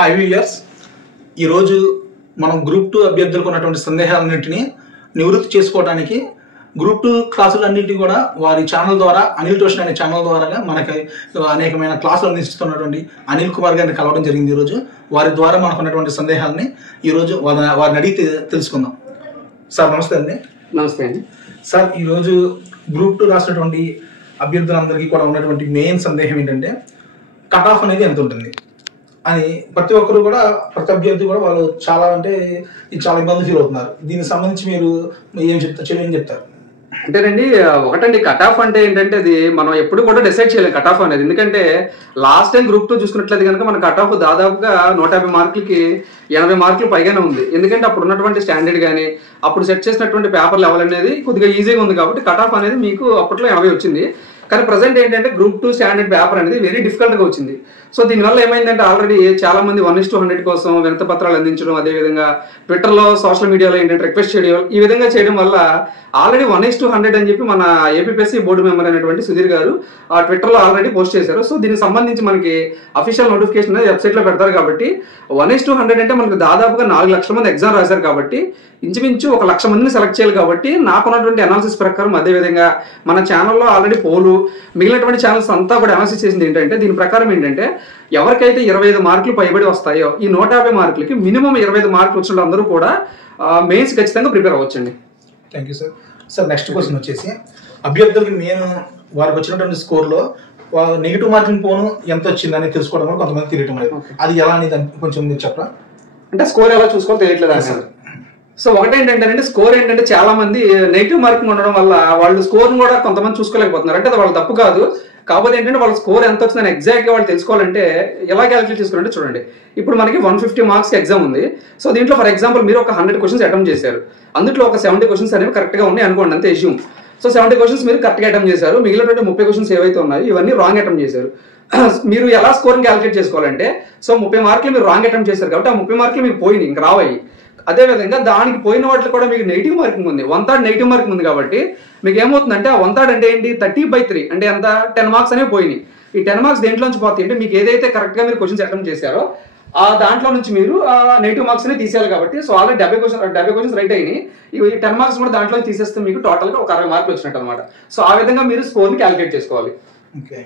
Hi viewers, ఈరోజు మనం group 2 అభ్యర్థులకు ఉన్నటువంటి సందేహాలన్నింటినీ నివృత్తి చేసుకోవడానికి గ్రూప్ 2 క్లాసులన్నింటినీ కూడా వారి ఛానల్ ద్వారా, అనిల్ ట్యూషన్ అనే ఛానల్ ద్వారా మనకి అనేకమైన క్లాసులు అందిస్తున్నటువంటి అనిల్ కుమార్ గారిని కలవడం జరిగింది. ఈరోజు వారి ద్వారా మనకు ఉన్నటువంటి సందేహాలని ఈరోజు వారిని అడిగి తెలుసుకుందాం. సార్ నమస్తే అండి. నమస్తే అండి. సార్, ఈరోజు గ్రూప్ 2 రాసినటువంటి అభ్యర్థులందరికీ కూడా ఉన్నటువంటి మెయిన్ సందేహం ఏంటంటే కట్ ఆఫ్ అనేది ఎంత ఉంటుంది అని ప్రతి ఒక్కరు కూడా, ప్రతి అభ్యర్థి కూడా వాళ్ళు చాలా ఇబ్బంది ఫీల్ అవుతున్నారు. దీనికి సంబంధించి మీరు ఏం చెప్తారు? అంటేనండి, ఒకటండి, కట్ ఆఫ్ అంటే ఏంటంటే అది మనం ఎప్పుడు కూడా డిసైడ్ చేయలేం కట్ ఆఫ్ అనేది. ఎందుకంటే లాస్ట్ టైం గ్రూప్ 2 చూసుకున్నట్లయితే కనుక మన కట్ ఆఫ్ దాదాపుగా 150 మార్కులకి 80 మార్కులు పైగానే ఉంది. ఎందుకంటే అప్పుడు ఉన్నటువంటి స్టాండర్డ్ కానీ అప్పుడు సెట్ చేసినటువంటి పేపర్ లెవెల్ అనేది కొద్దిగా ఈజీగా ఉంది కాబట్టి కట్ ఆఫ్ అనేది మీకు అప్పట్లో 80 వచ్చింది. కానీ ప్రజెంట్ ఏంటంటే గ్రూప్ 2 స్టాండర్డ్ పేపర్ అనేది వెరీ డిఫికల్ట్గా వచ్చింది. సో దీనివల్ల ఏమైందంటే ఆల్రెడీ చాలా మంది 1:100 కోసం వినతి పత్రాలు అందించడం, అదేవిధంగా ట్విట్టర్లో, సోషల్ మీడియాలో ఏంటంటే రిక్వెస్ట్ చేయడం, ఈ విధంగా చేయడం వల్ల ఆల్రెడీ 1:100 అని చెప్పి మన ఏపీఎస్సీ బోర్డు మెంబర్ అయినటువంటి సుధీర్ గారు ఆ ట్విట్టర్లో ఆల్రెడీ పోస్ట్ చేశారు. సో దీనికి సంబంధించి మనకి అఫీషియల్ నోటిఫికేషన్ అనేది వెబ్సైట్లో పెడతారు. కాబట్టి 1:100 అంటే మనకు దాదాపుగా 4 లక్షల మంది ఎగ్జామ్ రాశారు. కాబట్టి ఇంచుమించు 1 లక్ష మందిని సెలెక్ట్ చేయాలి. కాబట్టి నాకున్నటువంటి అనాలిసిస్ ప్రకారం, అదేవిధంగా మన ఛానల్లో ఆల్రెడీ పోలు, మిగిలినటువంటి ఛానల్స్ అంతా కూడా అనాలిసిస్ చేసింది ఏంటంటే దీని ప్రకారం ఏంటంటే ఎవరికైతే 25 మార్కులు పైబడి వస్తాయో ఈ 150 మార్కులకి మినిమం 25 మార్కులు వచ్చిన అందరూ కూడా మెయిన్స్ ఖచ్చితంగా ప్రిపేర్ అవ్వచ్చండి. Thank you sir. Sir, next question వచ్చేసి అభ్యర్థులకి మెయిన్ వారికి వచ్చినటువంటి స్కోర్లో నెగిటివ్ మార్కింగ్ పోను ఎంత వచ్చిందని తెలుసుకోవడం కూడా కొంతమంది తెలియటం లేదు. అది ఎలా అనేది కొంచెం మీరు చెప్పరా? అంటే స్కోర్ ఎలా చూసుకోవాలి తెలియట్లేదు సార్. సో ఒకటేంటంటే స్కోర్ ఏంటంటే చాలా మంది నెగిటివ్ మార్కింగ్ ఉండడం వల్ల వాళ్ళు స్కోర్ను కూడా కొంతమంది చూసుకోలేకపోతున్నారు. అంటే అది వాళ్ళ తప్పు కాదు. కాకపోతే ఏంటంటే వాళ్ళ స్కోర్ ఎంత వచ్చిందని ఎగ్జాక్ట్గా వాళ్ళు తెలుసుకోవాలంటే ఎలా క్యాలిక్యులేట్ చేసుకోవాలంటే చూడండి, ఇప్పుడు మనకి 150 మార్క్స్ ఎగ్జామ్ ఉంది. సో దీంట్లో ఫర్ ఎగ్జాంపుల్ మీరు ఒక 100 క్వశ్చన్స్ అటెంప్ట్ చేశారు. అందులో ఒక 70 క్వశ్చన్స్ అనేవి కరెక్ట్గా ఉన్నాయి అనుకోండి, అంతే ఇష్యూ. సో 70 క్వశ్చన్స్ మీరు కరెక్ట్గా అటెంప్ట్ చేశారు. మిగిలినటువంటి 30 క్వశ్చన్స్ ఏవైతే ఉన్నాయో ఇవన్నీ రాంగ్ అటెంప్ట్ చేశారు. మీరు ఎలా స్కోర్ని క్యాలిక్యులేట్ చేసుకోవాలంటే, సో 30 మార్కులు మీరు రాంగ్ అటెంప్ట్ చేశారు కాబట్టి ఆ 30 మార్కులు మీకు పోయినాయి, ఇంకా రావాయి. అదేవిధంగా దానికి పోయిన వాటిలో కూడా మీకు నెగిటివ్ మార్కింగ్ ఉంది, 1/3 నెగిటివ్ మార్కింగ్ ఉంది. కాబట్టి మీకు ఏమవుతుందంటే ఆ 1/3 అంటే ఏంటి, 30/3 అంటే ఎంత, 10 మార్క్స్ అనేవి పోయినాయి. ఈ 10 మార్క్స్ దేంట్లోంచి పోతాయి అంటే మీకు ఏదైతే కరెక్ట్గా మీరు క్వశ్చన్స్ అటెంప్ట్ చేశారో ఆ దాంట్లో నుంచి మీరు నెగిటివ్ మార్క్స్ అనేది తీసేయాలి. కాబట్టి సో ఆల్రెడీ 70 క్వశ్చన్స్ రైట్ అయినాయి. ఈ 10 మార్క్స్ కూడా దాంట్లో తీసేస్తే మీకు టోటల్గా ఒక 60 మార్కులు వచ్చినట్టు అనమాట. సో ఆ విధంగా మీరు స్కోర్ని క్యాలిక్యులేట్ చేసుకోవాలి. ఓకే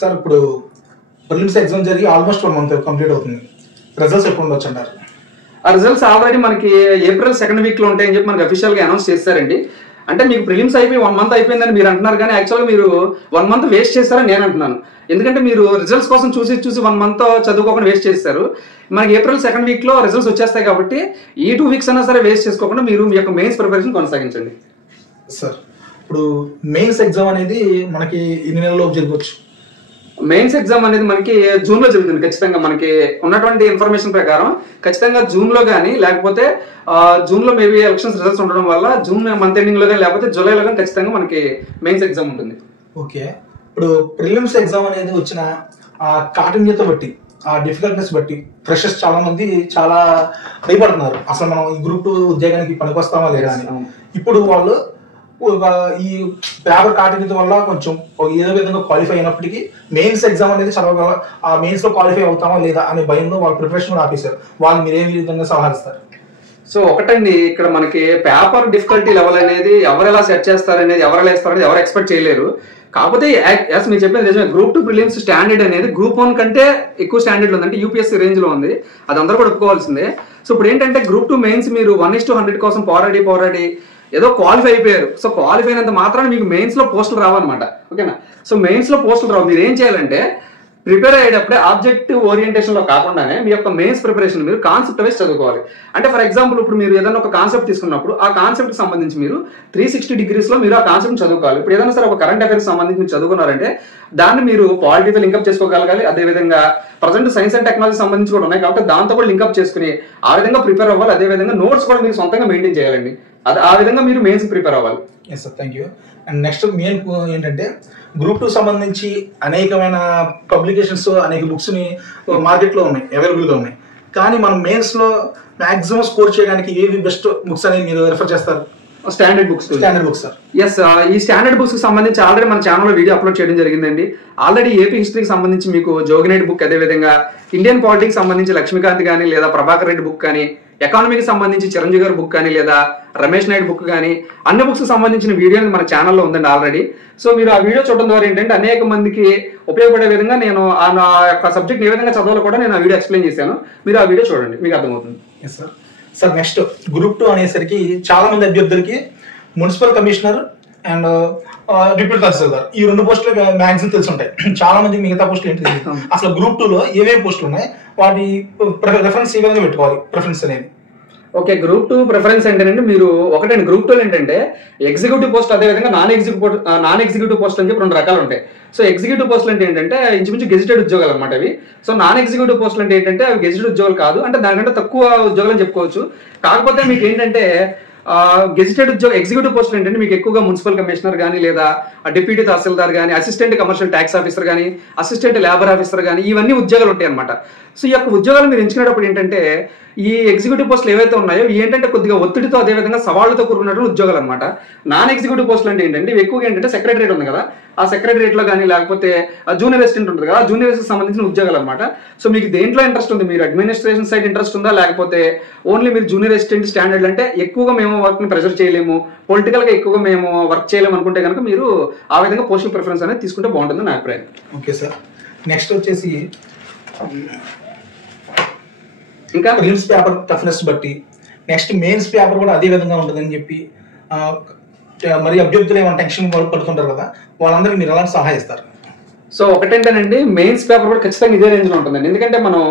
సార్, ఇప్పుడు ప్రిలిమ్స్ ఎగ్జామ్ జరిగి ఆల్మోస్ట్ 1 మంత్ కంప్లీట్ అవుతుంది. రిజల్ట్స్ ఎప్పుడు ఉండొచ్చు అంటారు? ఆ రిజల్ట్స్ ఆల్రెడీ మనకి ఏప్రిల్ 2nd వీక్లో ఉంటాయని చెప్పి మనకి అఫీషియల్గా అనౌన్స్ చేస్తారండి. అంటే మీకు ప్రిలిమ్స్ అయిపోయి 1 మంత్ అయిపోయిందని మీరు అంటున్నారు, కానీ యాక్చువల్గా మీరు 1 మంత్ వేస్ట్ చేస్తారని నేను అంటున్నాను. ఎందుకంటే మీరు రిజల్ట్స్ కోసం చూసి 1 మంత్ చదువుకోకుండా వేస్ట్ చేస్తారు. మనకి ఏప్రిల్ 2nd వీక్లో రిజల్ట్స్ వచ్చేస్తాయి. కాబట్టి ఈ 2 వీక్స్ అయినా సరే వేస్ట్ చేసుకోకుండా మీరు మీ యొక్క మెయిన్స్ ప్రిపరేషన్ కొనసాగించండి. సార్, ఇప్పుడు మెయిన్స్ ఎగ్జామ్ అనేది మనకి ఎన్ని నెలల్లో జరగవచ్చు? మెయిన్స్ ఎగ్జామ్ అనేది మనకి జూన్లో జరుగుతుంది. ఖచ్చితంగా మనకి ఉన్నటువంటి ఇన్ఫర్మేషన్ ప్రకారం ఖచ్చితంగా జూన్లో కానీ, లేకపోతే జూన్లో మేబీ ఎలక్షన్స్ రిజల్ట్స్ ఉండడం వల్ల జూన్ మంత్ ఎండింగ్లో కానీ, లేకపోతే జూలైలో కానీ ఖచ్చితంగా మనకి మెయిన్స్ ఎగ్జామ్ ఉంటుంది. ఓకే, ఇప్పుడు ప్రిలిమ్స్ ఎగ్జామ్ అనేది వచ్చిన ఆ కాఠిన్యత బట్టి, ఆ డిఫికల్ట్నెస్ బట్టి ఫ్రెషర్స్ చాలా మంది చాలా భయపడుతున్నారు. అసలు మనం ఈ గ్రూప్ 2 ఉద్యోగానికి పనికొస్తామా లేదా అని. ఇప్పుడు వాళ్ళు ఈ పేపర్ కాఠిన్యత వల్ల కొంచెం ఏదో విధంగా క్వాలిఫై అయినప్పటికీ మెయిన్స్ ఎగ్జామ్ అనేది చదవగల, ఆ మెయిన్స్ లో క్వాలిఫై అవుతామా లేదా అనే భయంలో వాళ్ళ ప్రిపరేషన్ కూడా ఆపేశారు. వాళ్ళు మీరే విధంగా సలహా ఇస్తారు? సో ఒకటండి, ఇక్కడ మనకి పేపర్ డిఫికల్టీ లెవెల్ అనేది ఎవరు ఎలా సెట్ చేస్తారనేది, ఎవరు ఎలా ఇస్తారనేది ఎవరు ఎక్స్పెక్ట్ చేయలేరు. కాకపోతే యాస్ మీరు చెప్పేది నిజమే, గ్రూప్ 2 ప్రిలిమ్స్ స్టాండర్డ్ అనేది గ్రూప్ 1 కంటే ఎక్కువ స్టాండర్డ్ ఉంది. అంటే యూపీఎస్సీ రేంజ్ లో ఉంది, అది అందరూ కూడా ఒప్పుకోవాల్సిందే. సో ఇప్పుడు ఏంటంటే గ్రూప్ 2 మెయిన్స్ మీరు 1:100 కోసం పోరాడి ఏదో క్వాలిఫై అయిపోయారు. సో క్వాలిఫై అయినంత మాత్రాన్ని మీకు మెయిన్స్ లో పోస్టులు రావన్నమాట. ఓకేనా? సో మెయిన్స్ లో పోస్టులు రావు. మీరు ఏం చేయాలంటే ప్రిపేర్ అయ్యేటప్పుడే ఆబ్జెక్టివ్ ఓరియంటేషన్ లో కాకుండానే మీ యొక్క మెయిన్స్ ప్రిపరేషన్ మీరు కాన్సెప్ట్ వైజ్ చదువుకోవాలి. అంటే ఫర్ ఎగ్జాంపుల్ ఇప్పుడు మీరు ఏదైనా ఒక కాన్సెప్ట్ తీసుకున్నప్పుడు ఆ కాన్సెప్ట్ సంబంధించి మీరు 360 degrees లో మీరు ఆ కాన్సెప్ట్ చదువుకోవాలి. ఇప్పుడు ఏదైనా సరే ఒక కరెంట్ అఫైర్స్ సంబంధించి మీరు చదువుకున్నారంటే దాన్ని మీరు పాలిటీతో లింకప్ చేసుకోగలగాలి. అదేవిధంగా ప్రజెంట్ సైన్స్ అండ్ టెక్నాలజీ సంబంధించి కూడా ఉన్నాయి కాబట్టి దాంతో కూడా లింకప్ చేసుకుని ఆ విధంగా ప్రిపేర్ అవ్వాలి. అదేవిధంగా నోట్స్ కూడా మీరు సొంతంగా మెయింటైన్ చేయాలండి. ఆ విధంగా మీరు మెయిన్స్ ప్రిపేర్ అవ్వాలి. Yes sir, thank you. And next main ఏంటంటే గ్రూప్ 2 సంబంధించి అనేకమైన పబ్లికేషన్స్, అనేక బుక్స్ని మార్కెట్లో ఉన్నాయి, అవైలబుల్గా ఉన్నాయి. కానీ మనం మెయిన్స్లో మ్యాక్సిమం స్కోర్ చేయడానికి ఏవి బెస్ట్ బుక్స్ అనేది మీరు రిఫర్ చేస్తారు? Standard books sir. ఎస్, ఈ స్టాండర్డ్ బుక్స్ కి సంబంధించి ఆల్రెడీ మన ఛానల్లో వీడియో అప్లోడ్ చేయడం జరిగిందండి. ఆల్రెడీ ఏపీ హిస్టరీకి సంబంధించి మీకు జోగినేట్ బుక్, అదేవిధంగా ఇండియన్ పాలిటిక్స్ సంబంధించి లక్ష్మీకాంత్ కానీ లేదా ప్రభాకర్ రెడ్డి బుక్ కానీ, ఎకానమీకి సంబంధించి చిరంజీవి గారి బుక్ కానీ లేదా రమేష్ నాయుడు బుక్ కానీ అన్ని బుక్స్ సంబంధించిన వీడియో మన ఛానల్లో ఉందండి ఆల్రెడీ. సో మీరు ఆ వీడియో చూడడం ద్వారా ఏంటంటే అనేక మందికి ఉపయోగపడే విధంగా నేను ఆ నా యొక్క సబ్జెక్ట్ ఏ విధంగా చదవాలో కూడా నేను ఆ వీడియో ఎక్స్ప్లెయిన్ చేశాను. మీరు ఆ వీడియో చూడండి, మీకు అర్థమవుతుంది. సార్ నెక్స్ట్ గ్రూప్ 2 అనేసరికి చాలా మంది అభ్యర్థులకి మున్సిపల్ కమిషనర్ అండ్ డిప్యూటీ తహసీల్దార్ ఈ 2 పోస్టులు మ్యాక్సిమం తెలిసి ఉంటాయి. చాలా మంది మిగతా పోస్టులు ఏంటి తెలియదు. అసలు గ్రూప్ 2లో ఏమేమి పోస్టులు ఉన్నాయి, వాటి రెఫరెన్స్ ఏ విధంగా పెట్టుకోవాలి, ప్రిఫరెన్స్ అనేది? ఓకే, గ్రూప్ 2 ప్రిఫరెన్స్ ఏంటంటే మీరు ఒకటండి, గ్రూప్ 2 ఏంటంటే ఎగ్జిక్యూటివ్ పోస్ట్, అదేవిధంగా నాన్ ఎగ్జిక్యూటివ్ పోస్ట్ అని చెప్పి 2 రకాలు ఉంటాయి. సో ఎగ్జిక్యూటివ్ పోస్టులు అంటే ఏంటంటే ఇంచుమించు గెజిటెడ్ ఉద్యోగాలు అనమాట అవి. సో నాన్ ఎగ్జిక్యూటివ్ పోస్టులు అంటే ఏంటంటే అవి గెజిటెడ్ ఉద్యోగాలు కాదు, అంటే దానికంటే తక్కువ ఉద్యోగాలు అని చెప్పుకోవచ్చు. కాకపోతే మీకు ఏంటంటే గెజిటెడ్ ఎగ్జిక్యూటివ్ పోస్టులు ఏంటంటే మీకు ఎక్కువగా మున్సిపల్ కమిషనర్ కానీ లేదా డిప్యూటీ తహసీల్దార్ కానీ, అసిస్టెంట్ కమర్షియల్ ట్యాక్స్ ఆఫీసర్ కానీ, అసిస్టెంట్ లేబర్ ఆఫీసర్ కానీ, ఇవన్నీ ఉద్యోగాలు ఉంటాయి అనమాట. సో ఈ యొక్క ఉద్యోగాలు మీరు ఎంచుకునేటప్పుడు ఏంటంటే ఈ ఎగ్జిక్యూటివ్ పోస్టులు ఏవైతే ఉన్నాయో ఏంటంటే కొద్దిగా ఒత్తిడితో అదేవిధంగా సవాళ్లతో కూడుకున్నటువంటి ఉద్యోగాలు అనమాట. నాన్ ఎగ్జిక్యూటివ్ పోస్టులు అంటే ఏంటంటే ఇవి ఎక్కువగా ఏంటంటే సెక్రటరేట్ ఉంది కదా, ఆ సెక్రటరేట్ లో కానీ లేకపోతే జూనియర్ అసిస్టెంట్ ఉంటుంది కదా, జూనియర్ అసిస్టెంట్ సంబంధించిన ఉద్యోగాలు అనమాట. సో మీకు దేంట్లో ఇంట్రెస్ట్ ఉంది, మీరు అడ్మినిస్ట్రేషన్ సైడ్ ఇంట్రెస్ట్ ఉందా, లేకపోతే ఓన్లీ మీరు జూనియర్ అసిస్టెంట్ స్టాండర్డ్ అంటే ఎక్కువగా మేము వర్క్ ని ప్రెజర్ చేయలేము, పొలిటికల్ గా ఎక్కువగా మేము వర్క్ చేయలేము అనుకుంటే కనుక మీరు ఆ విధంగా పోస్టల్ ప్రిఫరెన్స్ అనేది తీసుకుంటే బాగుంటుంది నా అభిప్రాయం. Okay sir. నెక్స్ట్ వచ్చేసి ఇంకా ప్రిలిమ్స్ పేపర్ టఫ్నెస్ బట్టి నెక్స్ట్ మెయిన్స్ పేపర్ కూడా అదే విధంగా ఉంటుందని చెప్పి మరి అభ్యర్థులు ఏమైనా టెన్షన్ పడుతుంటారు కదా, వాళ్ళందరికీ మీరు ఎలాంటి సహాయం ఇస్తారు? సో ఒకటేంటేనండి, మెయిన్స్ పేపర్ కూడా ఖచ్చితంగా ఇదే రేంజ్ లో ఉంటుందండి. ఎందుకంటే మనం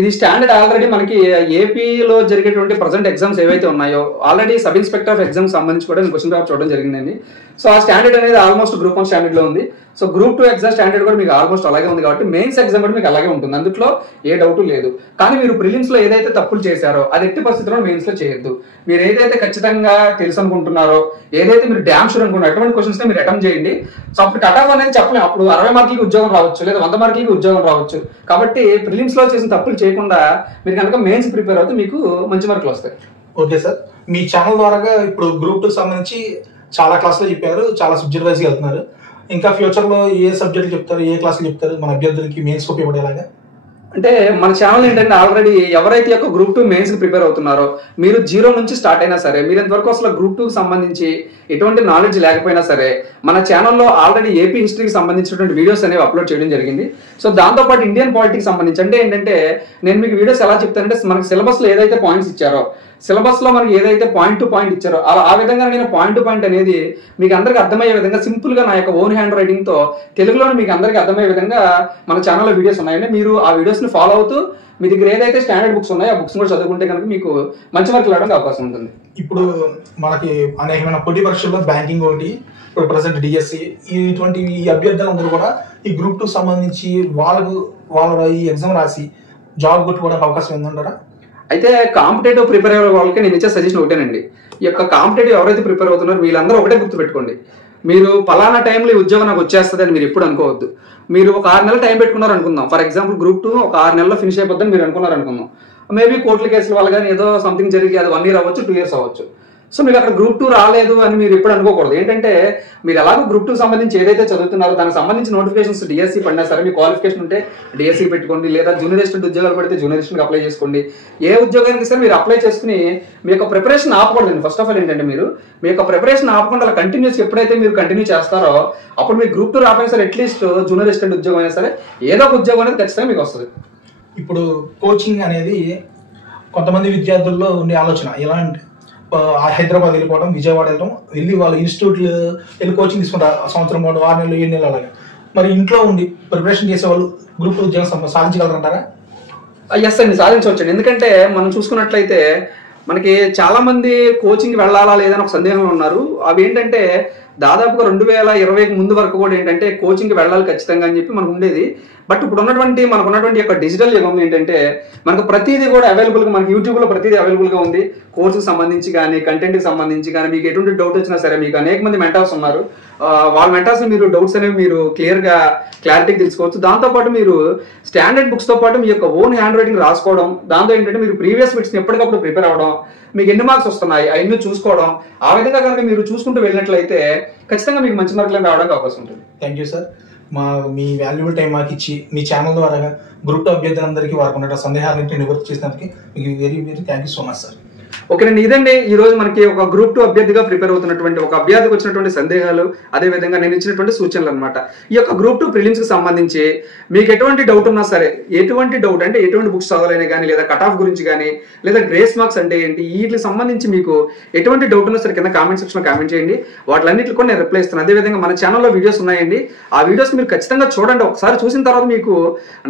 ఇది స్టాండర్డ్ ఆల్రెడీ మనకి ఏపీలో జరిగేటువంటి ప్రజెంట్ ఎగ్జామ్స్ ఏవైతే ఉన్నాయో already sub inspector of exams సంబంధించి కూడా క్వశ్చన్ పేపర్ చూడడం జరిగిందండి. సో ఆ స్టాండర్డ్ అనేది ఆల్మోస్ట్ గ్రూప్ 1 స్టాండర్డ్ లో ఉంది. సో గ్రూప్ 2 ఎగ్జామ్ స్టాండర్డ్ కూడా మీకు ఆల్మోస్ట్ అలాగే ఉంది కాబట్టి మెయిన్స్ ఎగ్జామ్ కూడా మీకు అలాగే ఉంటుంది, అందులో ఏ డౌట్ లేదు. కానీ మీరు ప్రిలిమ్స్ లో ఏదైతే తప్పులు చేశారో అది ఎట్టి పరిస్థితుల్లో మెయిన్స్ లో చేయొద్దు. మీరు ఏదైతే ఖచ్చితంగా తెలుసు అనుకుంటున్నారో, ఏదైతే మీరు డ్యామ్ షూర్ అనుకుంటున్నారో అటువంటి క్వశ్చన్స్ మీరు అటెంప్ట్ చేయండి. సో అప్పుడు కట్ ఆఫ్ అనేది చెప్పలేము, అప్పుడు 60 మార్కులకి ఉద్యోగం రావచ్చు లేదా 100 మార్కులకి ఉద్యోగం రావచ్చు. కాబట్టి ప్రిలిమ్స్ లో చేసిన తప్పులు చేయకుండా మీరు కనుక మెయిన్స్ ప్రిపేర్ అవుతే మీకు మంచి మార్కులు వస్తాయి. ఓకే సార్, మీ ఛానల్ ద్వారా ఇప్పుడు గ్రూప్ 2 సంబంధించి చాలా క్లాసులు చెప్పారు, చాలా సబ్జెక్ట్ వైజ్ వెళ్తున్నారు. ఇంకా ఫ్యూచర్ లో ఏ సబ్జెక్టులు చెప్తారు, ఏ క్లాసులు చెప్తారు మన అభ్యర్థులకి మెయిన్స్ ఉపయోగపడేలాగా? అంటే మన ఛానల్ ఏంటంటే ఆల్రెడీ ఎవరైతే యొక్క గ్రూప్ 2 మెయిన్స్ కి ప్రిపేర్ అవుతున్నారో మీరు 0 నుంచి స్టార్ట్ అయినా సరే, మీరు ఇంతవరకు అసలు గ్రూప్ 2 కి సంబంధించి ఎటువంటి నాలెడ్జ్ లేకపోయినా సరే మన ఛానల్లో ఆల్రెడీ ఏపీ హిస్టరీకి సంబంధించినటువంటి వీడియోస్ అనేవి అప్లోడ్ చేయడం జరిగింది. సో దాంతోపాటు ఇండియన్ పాలిటిక్స్ సంబంధించి అంటే ఏంటంటే నేను మీకు వీడియోస్ ఎలా చెప్తానంటే మనకి సిలబస్ లో ఏదైతే పాయింట్స్ ఇచ్చారో, సిలబస్ లో మనకి ఏదైతే పాయింట్ టు పాయింట్ ఇచ్చారో ఆ విధంగా నేను పాయింట్ టు పాయింట్ అనేది మీకు అందరికి అర్థమయ్యే విధంగా సింపుల్ గా నా యొక్క ఓన్ హ్యాండ్ రైటింగ్ తో తెలుగులో మీకు అందరికి అర్థమయ్యే విధంగా మన ఛానల్లో వీడియోస్ ఉన్నాయండి. మీరు ఆ వీడియోస్ ని ఫాలో అవుతూ మీ దగ్గర ఏదైతే స్టాండర్డ్ బుక్స్ ఉన్నాయో ఆ బుక్స్ కూడా చదువుకుంటే కనుక మీకు మంచి మార్కులు రావడానికి అవకాశం ఉంటుంది. ఇప్పుడు మనకి అనేకమైన పోటీ పరీక్షల్లో బ్యాంకింగ్ ఒకటి, ఇప్పుడు ప్రజెంట్ డిఎస్సి, ఇటువంటి ఈ అభ్యర్థులందరూ కూడా ఈ గ్రూప్ 2 సంబంధించి వాళ్ళ ఈ ఎగ్జామ్ రాసి జాబ్ కొట్టుకోవడానికి అవకాశం ఉందంటారా? అయితే కాంపిటేటివ్ ప్రిపేర్ అయ్యే వాళ్ళకి నేను ఇచ్చే సజెషన్ ఒకటేనండి, ఈ యొక్క కాంపిటేటివ్ ఎవరైతే ప్రిపేర్ అవుతున్నారో వీళ్ళందరూ ఒకటే గుర్తుపెట్టుకోండి, మీరు పలానా టైంలో ఈ ఉద్యోగం నాకు వచ్చేస్తుంది అని మీరు ఎప్పుడు అనుకోవద్దు. మీరు ఒక 6 నెలలు టైం పెట్టుకున్నారు అనుకుందాం, ఫర్ ఎగ్జాంపుల్ గ్రూప్ 2 ఒక 6 నెలల్లో ఫినిష్ అయిపోద్దని మీరు అనుకున్నారు అనుకుందాం. మేబీ కోర్టుల కేసుల వల్ల కానీ ఏదో సంథింగ్ జరిగి అది 1 year అవ్వచ్చు, 2 years అవ్వచ్చు. సో మీకు అక్కడ గ్రూప్ 2 రాలేదు అని మీరు ఎప్పుడు అనుకోకూడదు. ఏంటంటే మీరు ఎలాగో గ్రూప్ 2 సంబంధించి ఏదైతే చదువుతున్నారో దానికి సంబంధించి నోటిఫికేషన్స్ డిఎస్సి పడినా సరే మీ క్వాలిఫికేషన్ ఉంటే డిఎస్సి పెట్టుకోండి, లేదా జూనియర్ అసిస్టెంట్ ఉద్యోగాలు పడితే జూనియర్ అసిస్టెంట్ అప్లై చేసుకోండి. ఏ ఉద్యోగానికి సరే మీరు అప్లై చేసుకుని మీ యొక్క ప్రిపరేషన్ ఆపకూడదండి. ఫస్ట్ ఆఫ్ ఆల్ ఏంటంటే మీరు మీ యొక్క ప్రిపరేషన్ ఆపకుండా అలా కంటిన్యూస్ ఎప్పుడైతే మీరు కంటిన్యూ చేస్తారో అప్పుడు మీరు గ్రూప్ 2 రాకపోయినా సరే అట్లీస్ట్ జూనియర్ అసిస్టెంట్ ఉద్యోగం అయినా సరే ఏదో ఒక ఉద్యోగం అనేది ఖచ్చితంగా మీకు వస్తుంది. ఇప్పుడు కోచింగ్ అనేది కొంతమంది విద్యార్థుల్లో ఉండే ఆలోచన ఎలా అంటే హైదరాబాద్ వెళ్ళిపోవడం, విజయవాడ వెళ్ళి వాళ్ళు ఇన్స్టిట్యూట్లు వెళ్ళి కోచింగ్ తీసుకుంటారు, సంవత్సరం 6 నెలలు 7 నెలలు అలాగే. మరి ఇంట్లో ఉండి ప్రిపరేషన్ చేసే వాళ్ళు గ్రూప్ 2 ఉద్యోగం సాధించగలరంటారా? ఎస్ అండి, సాధించవచ్చండి. ఎందుకంటే మనం చూసుకున్నట్లయితే మనకి చాలా మంది కోచింగ్ వెళ్ళాలా లేదని ఒక సందేహంలో ఉన్నారు. అవి ఏంటంటే దాదాపుగా 2020కి ముందు వరకు కూడా ఏంటంటే కోచింగ్కి వెళ్ళాలి ఖచ్చితంగా అని చెప్పి మనకు ఉండేది. బట్ ఇప్పుడు మనకున్నటువంటి యొక్క డిజిటల్ యుగం ఏంటంటే మనకు ప్రతిదీ కూడా అవైలబుల్గా, మనకి యూట్యూబ్లో ప్రతిదీ అవైలబుల్గా ఉంది. కోర్సుకి సంబంధించి కానీ కంటెంట్కి సంబంధించి కానీ మీకు ఎటువంటి డౌట్ వచ్చినా సరే మీకు అనేక మంది మెంటర్స్ ఉన్నారు. వాళ్ళ మెంటర్స్ మీరు డౌట్స్ అనేవి మీరు క్లారిటీగా తెలుసుకోవచ్చు. దాంతోపాటు మీరు స్టాండర్డ్ బుక్స్ తో పాటు మీ యొక్క ఓన్ హ్యాండ్ రైటింగ్ రాసుకోవడం, దాంతో ఏంటంటే మీరు ప్రీవియస్ బిట్స్ ఎప్పటికప్పుడు ప్రిపేర్ అవ్వడం, మీకు ఎన్ని మార్క్స్ వస్తున్నాయి అవన్నీ చూసుకోవడం, ఆ విధంగా కనుక మీరు చూసుకుంటూ వెళ్ళినట్లయితే ఖచ్చితంగా మీకు మంచి మార్కులు రావడానికి అవకాశం ఉంటుంది. Thank you sir. Me valuable time మాకు ఇచ్చి మీ ఛానల్ ద్వారా గ్రూప్ 2 అభ్యర్థులందరికీ వారికి ఉన్న సందేహాలన్నింటినీ నివృత్తి చేసినందుకు మీకు very very thank you so much sir. ఓకేనండి, ఇదండి ఈ రోజు మనకి ఒక గ్రూప్ 2 అభ్యర్థిగా ప్రిపేర్ అవుతున్నటువంటి ఒక అభ్యర్థికి వచ్చినటువంటి సందేహాలు, అదే విధంగా నేను ఇచ్చినటువంటి సూచనలు అనమాట. ఈ యొక్క గ్రూప్ 2 ప్రిలిమ్స్ కి సంబంధించి మీకు ఎటువంటి డౌట్ ఉన్నా సరే, ఎటువంటి డౌట్ అంటే ఎటువంటి బుక్స్ చదవాలని కానీ, లేదా కట్ ఆఫ్ గురించి కానీ, లేదా గ్రేస్ మార్క్స్ అంటే ఏంటి, వీటికి సంబంధించి మీకు ఎటువంటి డౌట్ ఉన్నా సరే కింద కామెంట్ సెక్షన్ లో కామెంట్ చేయండి. వాటిలన్నింటికి కూడా నేను రిప్లై ఇస్తాను. అదేవిధంగా మన ఛానల్లో వీడియోస్ ఉన్నాయండి, ఆ వీడియోస్ మీరు ఖచ్చితంగా చూడండి. ఒకసారి చూసిన తర్వాత మీకు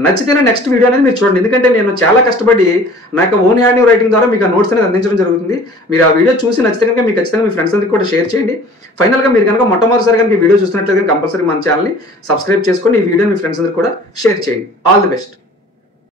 నచ్చితేనే నెక్స్ట్ వీడియో అనేది మీరు చూడండి. ఎందుకంటే నేను చాలా కష్టపడి నా యొక్క ఓన్ హ్యాండ్ రైటింగ్ ద్వారా మీకు ఆ నోట్స్ అనేది అందించడం జరుగుతుంది. మీరు ఆ వీడియో చూసి నచ్చితే కనుక మీకు ఖచ్చితంగా మీ ఫ్రెండ్స్ అందరికీ కూడా షేర్ చేయండి. ఫైనల్ గా మీరు కనుక మొట్టమొదటిసారి కనుక ఈ వీడియో చూస్తున్నట్లయితే కంపల్సరీ మన ఛానల్ని సబ్స్క్రైబ్ చేసుకొని ఈ వీడియో మీ ఫ్రెండ్స్ అందరికీ కూడా షేర్ చేయండి. All the best.